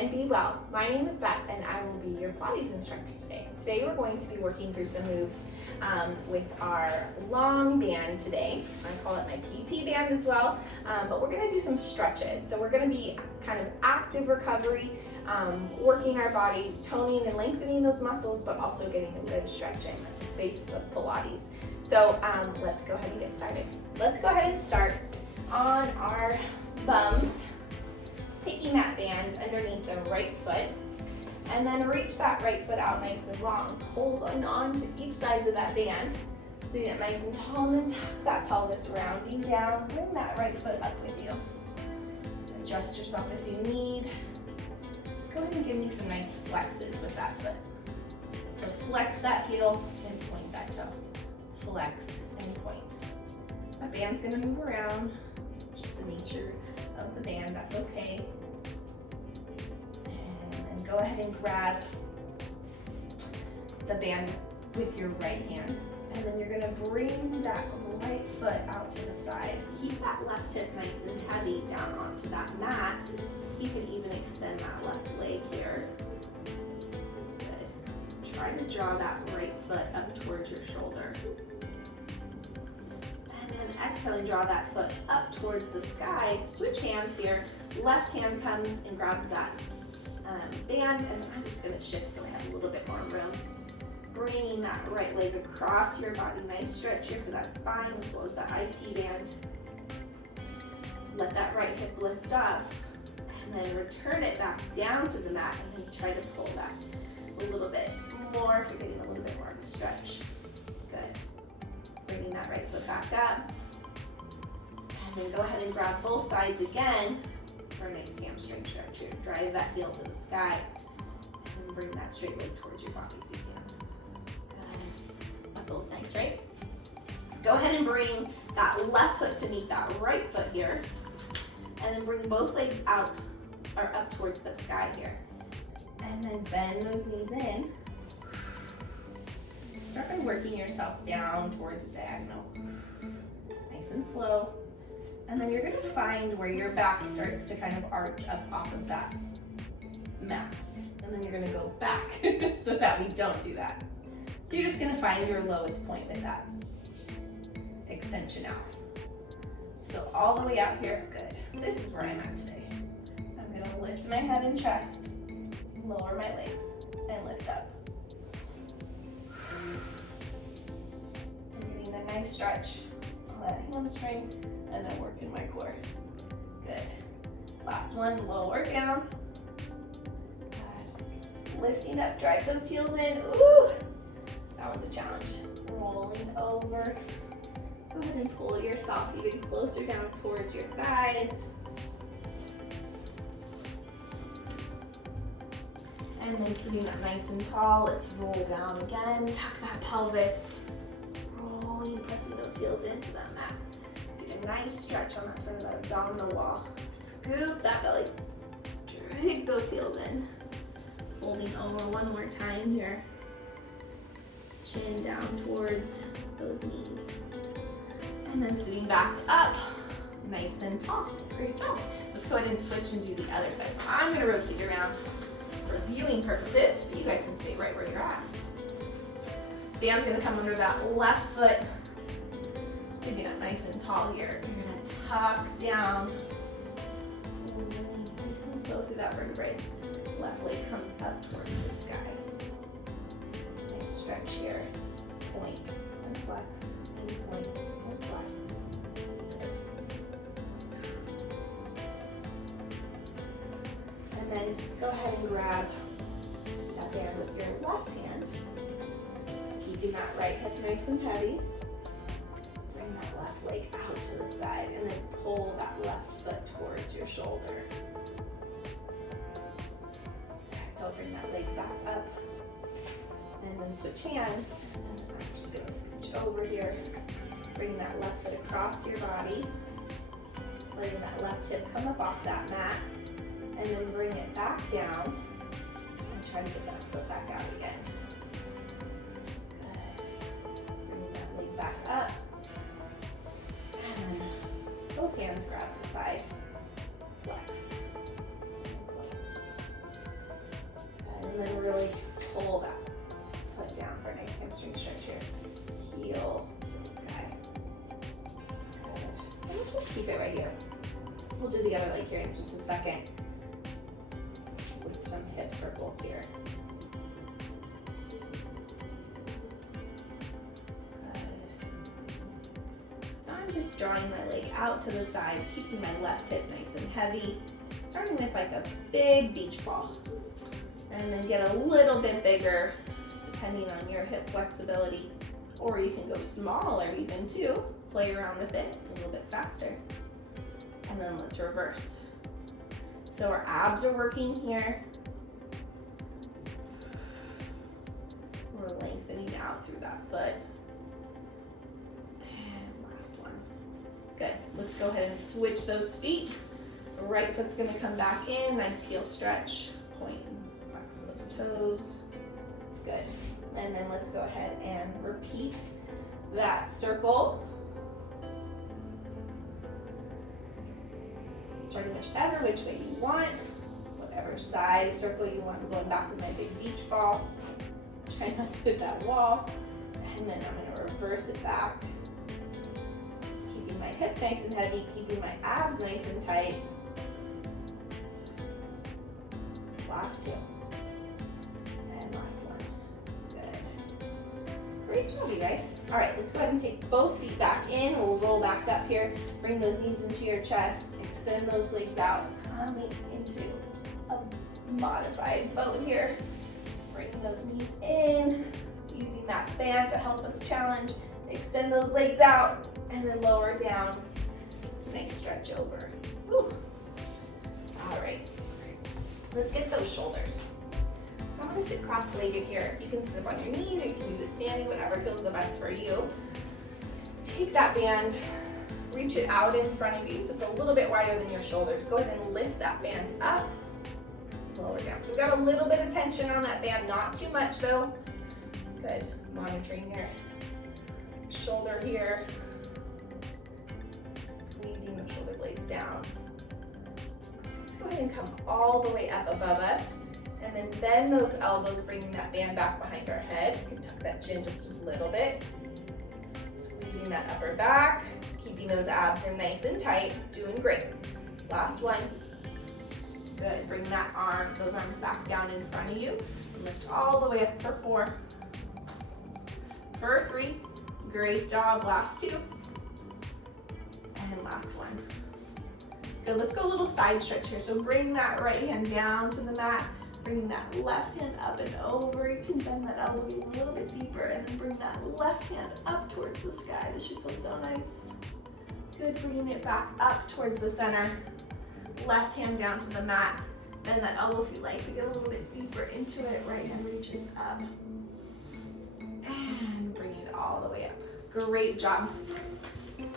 and be well. My name is Beth and I will be your Pilates instructor today. Today we're going to be working through some moves with our long band today. I call it my PT band as well, but we're going to do some stretches. So we're going to be kind of active recovery, working our body, toning and lengthening those muscles, but also getting a good stretching. That's the basis of Pilates. So let's go ahead and get started. Let's go ahead and start on our bums, taking that band underneath the right foot, and then reach that right foot out nice and long. Hold on to each sides of that band, so you get nice and tall, and then tuck that pelvis rounding down. Bring that right foot up with you. Adjust yourself if you need. Go ahead and give me some nice flexes with that foot. So flex that heel and point that toe. Flex and point. That band's gonna move around. Just the nature of the band, that's okay. And then go ahead and grab the band with your right hand. And then you're gonna bring that right foot out to the side. Keep that left hip nice and heavy down onto that mat. You can even extend that left leg here. Good. Try to draw that right foot up towards your shoulder. And exhale and draw that foot up towards the sky. Switch hands here. Left hand comes and grabs that band, and I'm just going to shift so I have a little bit more room. Bringing that right leg across your body. Nice stretch here for that spine as well as that IT band. Let that right hip lift up, and then return it back down to the mat, and then try to pull that a little bit more if you're getting a little bit more of a stretch. Good. Bringing that right foot back up. And then go ahead and grab both sides again for a nice hamstring stretch here. Drive that heel to the sky. And then bring that straight leg towards your body if you can. Good. That feels nice, right? Go ahead and bring that left foot to meet that right foot here. And then bring both legs out or up towards the sky here. And then bend those knees in. Start by working yourself down towards the diagonal. Nice and slow. And then you're going to find where your back starts to kind of arch up off of that mat. And then you're going to go back so that we don't do that. So you're just going to find your lowest point with that extension out. So all the way out here, good. This is where I'm at today. I'm going to lift my head and chest, lower my legs, and lift up. I'm getting a nice stretch on that hamstring, and I'm working my core. Good. Last one, lower down. Good. Lifting up, drive those heels in. Ooh, that was a challenge. Rolling over. Go ahead and pull yourself even closer down towards your thighs. And then sitting up nice and tall, let's roll down again. Tuck that pelvis. Rolling, pressing those heels into that mat. Get a nice stretch on that front of that abdominal wall. Scoop that belly. Drag those heels in. Holding over one more time here. Chin down towards those knees. And then sitting back up, nice and tall. Great job. Let's go ahead and switch and do the other side. So I'm going to rotate around for viewing purposes, but you guys can stay right where you're at. Band's going to come under that left foot. Sitting up nice and tall here. You're going to tuck down. Nice and slow through that vertebrae. Left leg comes up towards the sky. Nice stretch here. Point and flex and point and flex. And then go ahead and grab that band with your left hand. Keeping that right hip nice and heavy. Bring that left leg out to the side and then pull that left foot towards your shoulder. So bring that leg back up and then switch hands. And then I'm just going to scooch over here. Bring that left foot across your body. Letting that left hip come up off that mat. And then bring it back down. And try to get that foot back out again. Good. Bring that leg back up. And then both hands grab the side. Flex. then really pull that foot down for a nice hamstring stretch here. Heel to the sky. Good. And let's just keep it right here. We'll do the other leg here in just a second with some hip circles here. I'm just drawing my leg out to the side, keeping my left hip nice and heavy, starting with like a big beach ball, and then get a little bit bigger depending on your hip flexibility, or you can go smaller even too, play around with it a little bit faster, and then let's reverse. So our abs are working here. We're lengthening out through that foot. Good. Let's go ahead and switch those feet. Right foot's gonna come back in. Nice heel stretch. Point and flex those toes. Good. And then let's go ahead and repeat that circle. Starting whichever which way you want. Whatever size circle you want. I'm going back with my big beach ball. Try not to hit that wall. And then I'm gonna reverse it back. My hip nice and heavy, keeping my abs nice and tight. Last two. And last one. Good. Great job, you guys. All right, let's go ahead and take both feet back in. We'll roll back up here. Bring those knees into your chest. Extend those legs out. Coming into a modified boat here. Bringing those knees in. Using that band to help us challenge. Extend those legs out. And then lower down. Nice stretch over. Woo. All right. Let's get those shoulders. So I'm gonna sit cross-legged here. You can sit on your knees, or you can do the standing, whatever feels the best for you. Take that band, reach it out in front of you so it's a little bit wider than your shoulders. Go ahead and lift that band up, lower down. So we've got a little bit of tension on that band, not too much though. Good. Monitoring your shoulder here. Squeezing the shoulder blades down. Let's go ahead and come all the way up above us, and then bend those elbows, bringing that band back behind our head. You can tuck that chin just a little bit. Squeezing that upper back, keeping those abs in nice and tight. Doing great. Last one. Good. Bring those arms back down in front of you. Lift all the way up for 4. For 3. Great job. Last 2. And last one. Good, let's go a little side stretch here. So bring that right hand down to the mat, bringing that left hand up and over. You can bend that elbow a little bit deeper, and then bring that left hand up towards the sky. This should feel so nice. Good, bringing it back up towards the center. Left hand down to the mat. Bend that elbow if you like to get a little bit deeper into it. Right hand reaches up. And bring it all the way up. Great job.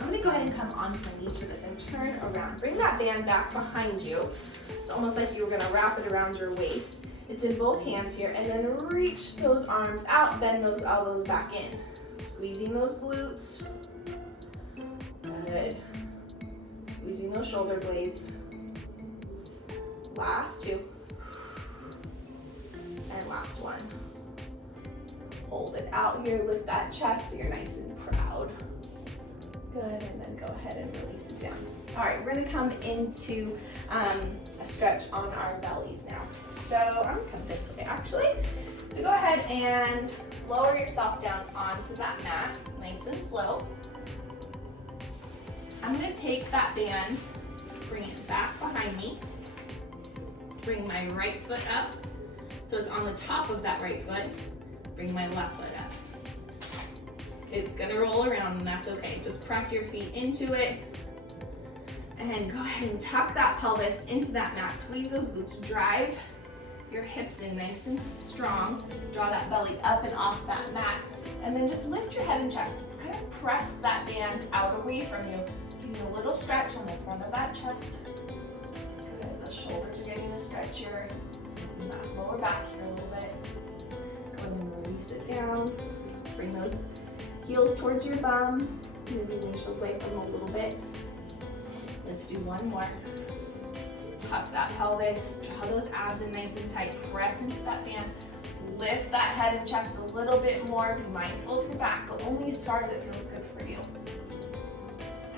I'm gonna go ahead and come onto my knees for this and turn around. Bring that band back behind you. It's almost like you were gonna wrap it around your waist. It's in both hands here, and then reach those arms out, bend those elbows back in. Squeezing those glutes. Good. Squeezing those shoulder blades. Last 2. And last one. Hold it out here, lift that chest so you're nice and proud. Good, and then go ahead and release it down. All right, we're gonna come into a stretch on our bellies now. So I'm gonna come this way actually. So go ahead and lower yourself down onto that mat, nice and slow. I'm gonna take that band, bring it back behind me, bring my right foot up, so it's on the top of that right foot, bring my left foot up. It's gonna roll around and that's okay. Just press your feet into it and go ahead and tuck that pelvis into that mat. Squeeze those glutes, drive your hips in nice and strong. Draw that belly up and off that mat, and then just lift your head and chest. Kind of press that band out away from you. Give you a little stretch on the front of that chest. Good, the shoulders are getting a stretch here. And that lower back here a little bit. Go ahead and release it down. Bring those heels towards your bum. Maybe lean away from a little bit. Let's do one more. tuck that pelvis, draw those abs in nice and tight, press into that band, lift that head and chest a little bit more, be mindful of your back, go only as far as it feels good for you.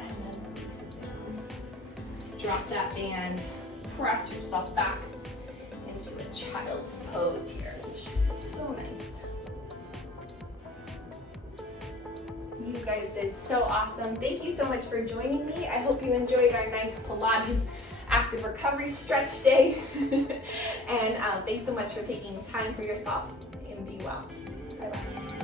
And then release it down. Drop that band, press yourself back into a child's pose here. It should feel so nice. You guys did so awesome. Thank you so much for joining me. I hope you enjoyed our nice Pilates active recovery stretch day. And thanks so much for taking time for yourself, and be well. Bye-bye.